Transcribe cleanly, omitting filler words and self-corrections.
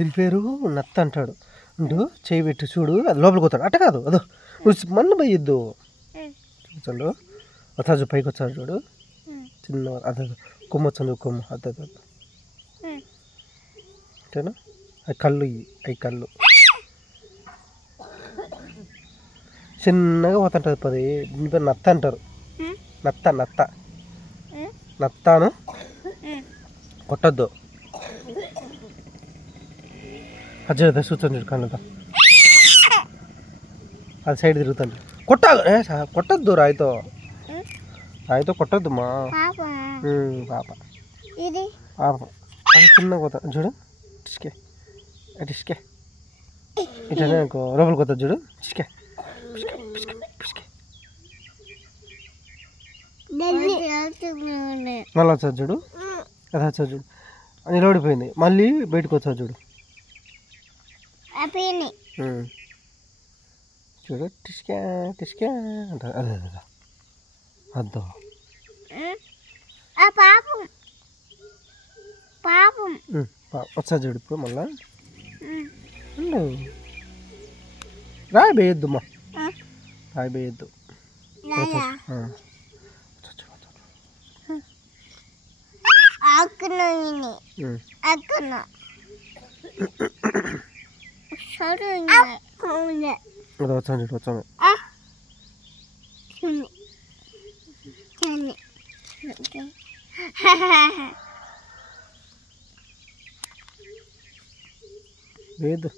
దీని పేరు నత్త అంటాడు. ఉండు చేయి పెట్టి చూడు, అది లోపలికి పోతాడు. అట్ట కాదు, అదో నువ్వు మన్ను పోయిద్దు. చూడు వచ్చాడు, పైకి వచ్చాడు చూడు, చిన్న అదే కొమ్మ వచ్చాను, కొమ్మ అదే అంతేనా. అవి కళ్ళు, అవి కళ్ళు చిన్నగా పోతుంటుంది. పది దీని పేరు నత్త అంటారు. నత్త నత్త నత్తాను కొట్టద్దు. అజ్జ చూస్తాను చూడు, కళ్ళతో అది సైడ్ తిరుగుతాను. కొట్టద్దు, రాయితో కొట్టద్దు మా పాప పాప. అది చిన్నగా పోతా చూడు, టిస్కే టిస్కే ఇట్లనే అనుకో, లోపలికి పోతుంది చూడు, టిస్కే మళ్ళీ వచ్చాడు చూడు, అది వచ్చాడు చూడు, నిలబడిపోయింది. మళ్ళీ బయటకు వచ్చాడు చూడు, చూడు టిస్కా టిస్కా అంటారు. అదే అదే అద్దో వచ్చాడు చూడు. ఇప్పుడు మళ్ళా రాయి వేయద్దు మా, రాయి వేయద్దు. వచ్చాను చూడు, వచ్చాను. వేయద్దు.